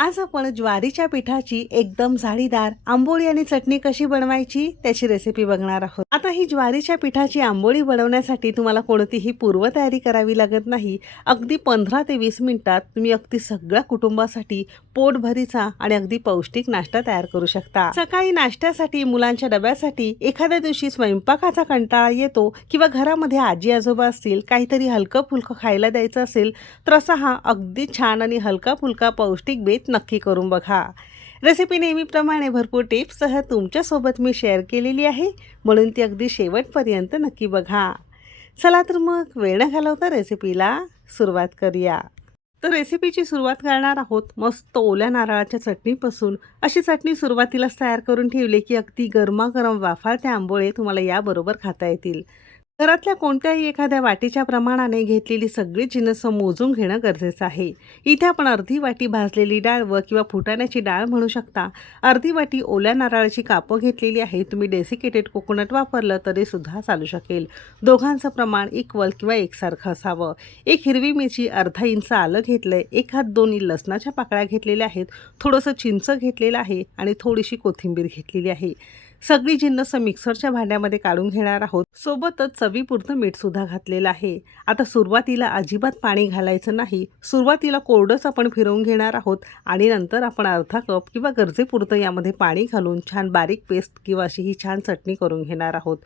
आज आपण ज्वारीच्या पिठाची एकदम जाळीदार आंबोळी आणि चटणी कशी बनवायची त्याची रेसिपी बघणार आहोत. आता ही ज्वारीच्या पिठाची आंबोळी बनवण्यासाठी तुम्हाला कोणतीही पूर्वतयारी करावी लागत नाही. अगदी पंधरा ते वीस मिनिटात तुम्ही अगदी सगळ्या कुटुंबासाठी पोटभरीचा आणि अगदी पौष्टिक नाश्ता तयार करू शकता. सकाळी नाश्त्यासाठी मुलांच्या डब्यासाठी एखाद्या दिवशी स्वयंपाकाचा कंटाळा येतो किंवा घरामध्ये आजी आजोबा असतील काहीतरी हलकं फुलकं खायला द्यायचं असेल तर असा हा अगदी छान आणि हलका फुलका पौष्टिक बेत नक्की करून बघा. रेसिपी नेहमीप्रमाणे भरपूर टिप्ससह तुमच्यासोबत मी शेअर केलेली आहे. म्हणून ती अगदी शेवटपर्यंत नक्की बघा. चला तर मग वेळ न घालवता रेसिपीला सुरुवात करूया. तर रेसिपीची सुरुवात करणार आहोत. मस्त ओल्या नारळाच्या चटणीपासून. अशी चटणी सुरुवातीलाच तयार करून ठेवली की अगदी गरमागरम वाफाळते आंबोळे तुम्हाला याबरोबर खाता येतील. घरातल्या कोणत्याही एखाद्या वाटीच्या प्रमाणाने घेतलेली सगळी जिनसं मोजून घेणं गरजेचं आहे. इथे आपण अर्धी वाटी भाजलेली डाळ व किंवा फुटाण्याची डाळ म्हणू शकता. अर्धी वाटी ओल्या नारळाची कापं घेतलेली आहे तुम्ही डेसिकेटेड कोकोनट वापरलं तरी सुद्धा चालू शकेल. दोघांचं प्रमाण इक्वल किंवा एकसारखं असावं. एक हिरवी मिरची अर्धा इंच आलं घेतलं आहे एक हात दोन लसणाच्या पाकळ्या घेतलेल्या आहेत. थोडंसं चिंच घेतलेलं आहे आणि थोडीशी कोथिंबीर घेतलेली आहे. सगळी जिन्नस मिक्सरच्या भांड्यामध्ये काढून घेणार आहोत. सोबतच चवीपुरतं मीठ सुद्धा घातलेलं आहे. आता सुरुवातीला अजिबात पाणी घालायचं नाही. सुरुवातीला कोरडंच आपण फिरवून घेणार आहोत आणि नंतर आपण अर्धा कप किंवा गरजेपुरतं यामध्ये पाणी घालून छान बारीक पेस्ट किंवा अशी ही छान चटणी करून घेणार आहोत.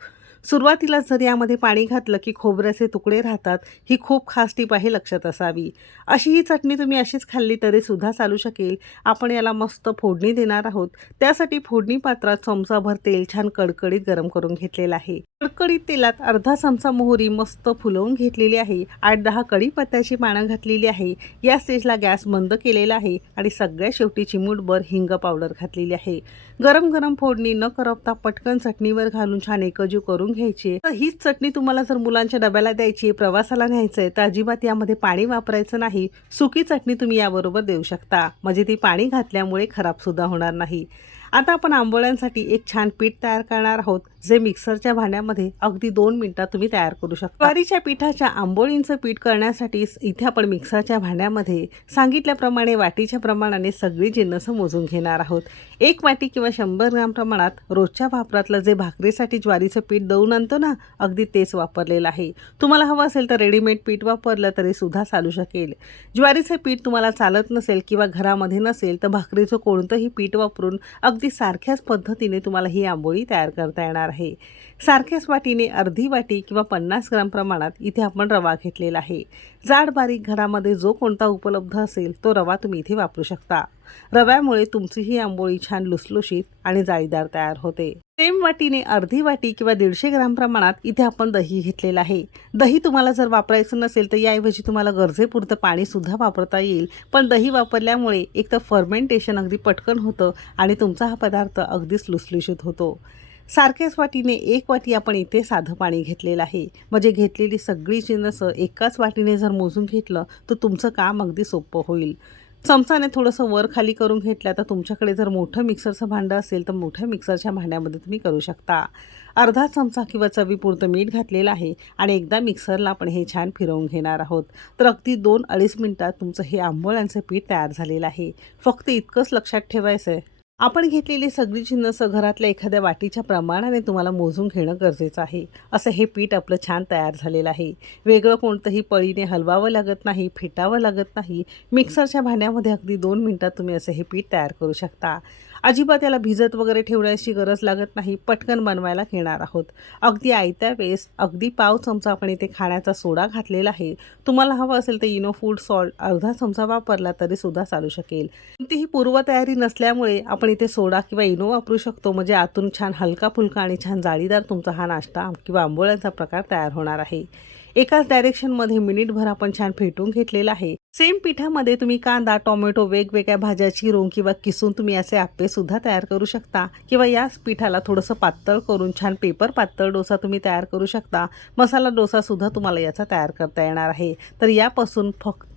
सुरुवातीलाच जर यामध्ये पाणी घातलं की खोबऱ्याचे तुकडे राहतात ही खूप खास टीप आहे लक्षात असावी. अशी ही चटणी तुम्ही अशीच खाल्ली तरी सुद्धा चालू शकेल. आपण याला मस्त फोडणी देणार आहोत. त्यासाठी फोडणी पात्रात चमचाभर तेल छान कडकडीत गरम करून घेतलेलं आहे. कडकडीत तेलात अर्धा चमचा मोहरी मस्त फुलवून घेतलेली आहे. आठ दहा कढीपत्त्याची पानं घातलेली आहे. या स्टेजला गॅस बंद केलेला आहे आणि सगळ्या शेवटी चिमूटभर हिंग पावडर घातलेली आहे. गरम गरम फोडणी न करपता पटकन चटणीवर घालून छान एकजीव करून घ्यायची तर हीच चटणी तुम्हाला जर मुलांच्या डब्याला द्यायची प्रवासाला न्यायचं आहे तर अजिबात यामध्ये पाणी वापरायचं नाही. सुकी चटणी तुम्ही याबरोबर देऊ शकता. म्हणजे ती पाणी घातल्यामुळे खराब सुद्धा होणार नाही. आता आपण आंबोळ्यांसाठी एक छान पीठ तयार करणार आहोत जे मिक्सरच्या भांड्यामध्ये अगदी दोन मिनिटात तुम्ही तयार करू शकता. ज्वारीच्या पिठाच्या आंबोळींचं पीठ करण्यासाठी इथे आपण मिक्सरच्या भांड्यामध्ये सांगितल्याप्रमाणे वाटीच्या प्रमाणाने सगळी जिन्नस मोजून घेणार आहोत. एक वाटी किंवा शंभर ग्राम प्रमाणात रोजच्या वापरातलं जे भाकरीसाठी ज्वारीचं पीठ दळून आणतो ना अगदी तेच वापरलेलं आहे. तुम्हाला हवं असेल तर रेडीमेड पीठ वापरलं तरी सुद्धा चालू शकेल. ज्वारीचं पीठ तुम्हाला चालत नसेल किंवा घरामध्ये नसेल तर भाकरीचं कोणतंही पीठ वापरून अगदी सारख्याच पद्धतीने तुम्हाला ही आंबोळी तयार करता येणार आहे. सारख्याच वाटीने अर्धी वाटी किंवा पन्नास ग्राम प्रमाणात इथे आपण रवा घेतलेला आहे. जाड बारीक घरामध्ये जो कोणता उपलब्ध असेल तो रवा तुम्ही इथे वापरू शकता. रव्यामुळे तुमची ही आंबोळी छान लुसलुशीत आणि जाळीदार तयार होते. सेम वाटीने अर्धी वाटी किंवा दीडशे ग्राम प्रमाणात इथे आपण दही घेतलेलं आहे. दही तुम्हाला जर वापरायचं नसेल तर याऐवजी तुम्हाला गरजेपुरतं पाणीसुद्धा वापरता येईल. पण दही वापरल्यामुळे एक तर फर्मेंटेशन अगदी पटकन होतं आणि तुमचा हा पदार्थ अगदीच लुसलुशीत होतो. सारख्याच वाटीने एक वाटी आपण इथे साधं पाणी घेतलेलं आहे. म्हणजे घेतलेली सगळी जिनसं एकाच वाटीने जर मोजून घेतलं तर तुमचं काम अगदी सोपं होईल. चमचाने थोडंसं वर खाली करून घेतलं तर तुमच्याकडे जर मोठं मिक्सरचं भांडं असेल तर मोठ्या मिक्सरच्या भांड्यामध्ये तुम्ही करू शकता. अर्धा चमचा किंवा चवीपुरतं मीठ घातलेलं आहे आणि एकदा मिक्सरला आपण हे छान फिरवून घेणार आहोत. तर अगदी दोन अडीच मिनटात तुमचं हे आंबोळ्यांचं पीठ तयार झालेलं आहे. फक्त इतकंच लक्षात ठेवायचं आहे आपण घेतलेली सगळी चिन्ह घरातल्या एखाद्या वाटीच्या प्रमाणाने तुम्हाला मोजून घेणं गरजेचं आहे. असं हे पीठ आपलं छान तयार झालेलं आहे. वेगळं कोणतंही पळीने हलवावं लागत नाही फेटावं लागत नाही. मिक्सरच्या भांड्यामध्ये अगदी दोन मिनटात तुम्ही असं हे पीठ तयार करू शकता. अजिबात याला भिजत वगैरे ठेवण्याची गरज लागत नाही. पटकन बनवायला घेणार आहोत. अगदी आयत्या वेळेस अगदी पाव चमचा आपण इथे खाण्याचा सोडा घातलेला आहे. तुम्हाला हवं असेल तर इनो फूड सॉल्ट अर्धा चमचा वापरला तरी सुद्धा चालू शकेल. कोणतीही पूर्वतयारी नसल्यामुळे आपण इथे सोडा किंवा इनो वापरू शकतो. म्हणजे आतून छान हलका फुलका आणि छान जाळीदार तुमचा हा नाश्ता किंवा आंबोळ्यांचा प्रकार तयार होणार आहे. एकाच डायरेक्शनमध्ये मिनिटभर आपण छान फेटून घेतलेला आहे. सेम पिठामध्ये तुम्ही कांदा टोमॅटो वेगवेगळ्या भाज्या चिरून किंवा किसून तुम्ही असे आप्पे सुद्धा तयार करू शकता. किंवा याच पिठाला थोडंसं पातळ करून छान पेपर पातळ डोसा तुम्ही तयार करू शकता. मसाला डोसा सुद्धा तुम्हाला याचा तयार करता येणार आहे. तर यापासून फक्त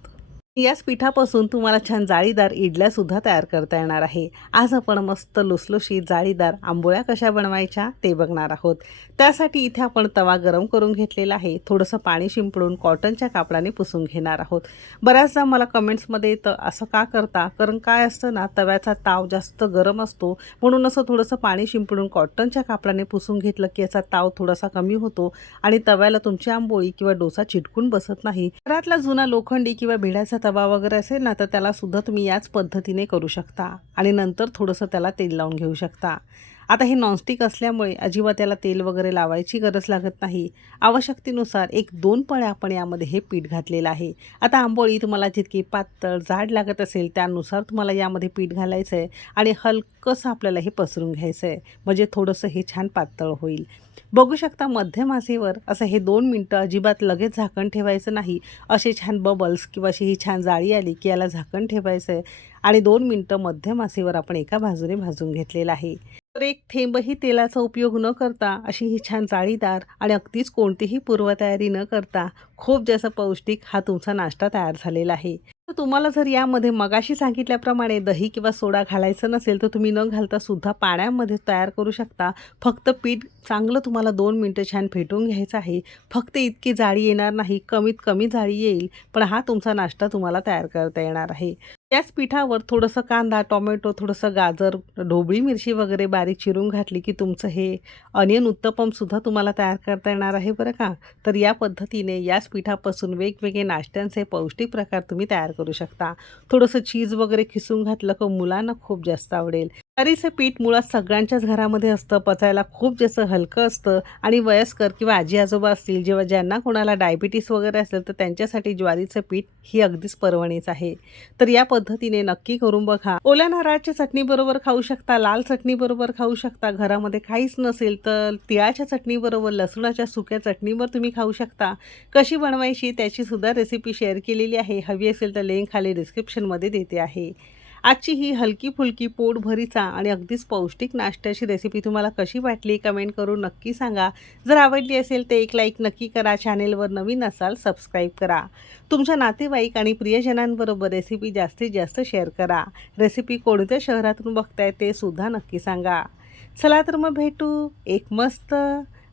याच पिठापासून तुम्हाला छान जाळीदार इडल्या सुद्धा तयार करता येणार आहे. आज आपण मस्त लुसलुशीत जाळीदार आंबोळ्या कशा बनवायच्या ते बघणार आहोत. त्यासाठी इथे आपण तवा गरम करून घेतलेला आहे. थोडंसं पाणी शिंपडून कॉटनच्या कापडाने पुसून घेणार आहोत. बऱ्याचदा मला कमेंट्समध्ये येतं असं का करता? कारण काय असतं ना तव्याचा ताव जास्त गरम असतो. म्हणून असं थोडंसं पाणी शिंपडून कॉटनच्या कापडाने पुसून घेतलं की याचा ताव थोडासा कमी होतो आणि तव्याला तुमची आंबोळी किंवा डोसा चिटकून बसत नाही. घरातला जुना लोखंडी किंवा भिड्याचा तवा वगैरे असेल ना तर त्याला सुद्धा तुम्ही याच पद्धतीने करू शकता. आणि नंतर थोडंसं त्याला तेल लावून घेऊ शकता. आता हे नॉनस्टिक असल्यामुळे अजिबात त्याला तेल वगैरे लावायची गरज लागत नाही. आवश्यकतेनुसार एक दोन पळ्या आपण यामध्ये हे पीठ घातलेलं आहे. आता आंबोळी तुम्हाला जितकी पातळ जाड लागत असेल त्यानुसार तुम्हाला यामध्ये पीठ घालायचं आहे आणि हलकंसं आपल्याला हे पसरून घ्यायचं आहे म्हणजे थोडंसं हे छान पातळ होईल. बघू शकता मध्यम आसेवर असं हे दोन मिनटं अजिबात लगेच झाकण ठेवायचं नाही. असे छान बबल्स किंवा अशी ही छान जाळी आली की याला झाकण ठेवायचं आहे आणि दोन मिनटं मध्यम आसेवर आपण एका बाजूने भाजून घेतलेलं आहे. तर एक थेंबही तेलाचा उपयोग न करता अशी ही छान जाळीदार आणि अगदीच कोणतीही पूर्वतयारी न करता खूप जास्त पौष्टिक हा तुमचा नाश्ता तयार झालेला आहे. तर तुम्हाला जर यामध्ये मगाशी सांगितल्याप्रमाणे दही किंवा सोडा घालायचं नसेल तर तुम्ही न घालता सुद्धा पाण्यामध्ये तयार करू शकता. फक्त पीठ चांगलं तुम्हाला दोन मिनटं छान फेटून घ्यायचं आहे. फक्त इतकी जाळी येणार नाही कमीत कमी जाळी येईल पण हा तुमचा नाश्ता तुम्हाला तयार करता येणार आहे. त्याच पिठावर थोडंसं कांदा टोमॅटो थोडंसं गाजर ढोबळी मिरची वगैरे बारीक चिरून घातली की तुमचं हे अनियन उत्तपमसुद्धा तुम्हाला तयार करता येणार आहे बरं का? तर या पद्धतीने याच पिठापासून वेगवेगळे नाश्त्यांचे पौष्टिक प्रकार तुम्ही तयार करू शकता. थोडंसं चीज वगैरे खिसून घातलं का मुलांना खूप जास्त आवडेल. ज्वारीचं पीठ मुळात सगळ्यांच्याच घरामध्ये असतं पचायला खूप जास्त हलकं असतं. आणि वयस्कर किंवा आजी आजोबा असतील जेव्हा ज्यांना कोणाला डायबिटीस वगैरे असेल तर त्यांच्यासाठी ज्वारीचं पीठ ही अगदीच पर्वणीच आहे. तर या पद्धतीने नक्की करून बघा. ओल्या नारळाच्या चटणी बरोबर खाऊ शकता लाल चटणी बरोबर खाऊ शकता घरामध्ये काहीच नसेल तर तिळाच्या चटणीबरोबर लसणाच्या सुक्या चटणीवर तुम्ही खाऊ शकता. कशी बनवायची त्याची सुद्धा रेसिपी शेअर केलेली आहे. हवी असेल तर लिंक खाली डिस्क्रिप्शनमध्ये देते आहे. आजची ही हलकी फुलकी पोटभरीचा आणि अगदीच पौष्टिक नाश्त्याची रेसिपी तुम्हाला कशी वाटली कमेंट करून नक्की सांगा. जर आवडली असेल तर एक लाईक नक्की करा. चॅनेलवर नवीन असाल सबस्क्राईब करा. तुमच्या नातेवाईक आणि प्रियजनांबरोबर रेसिपी जास्तीत जास्त शेअर करा. रेसिपी कोणत्या शहरातून बघताय ते सुद्धा नक्की सांगा. चला तर मग भेटू एक मस्त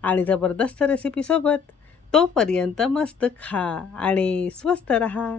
आणि जबरदस्त रेसिपीसोबत तोपर्यंत मस्त खा आणि स्वस्त रहा.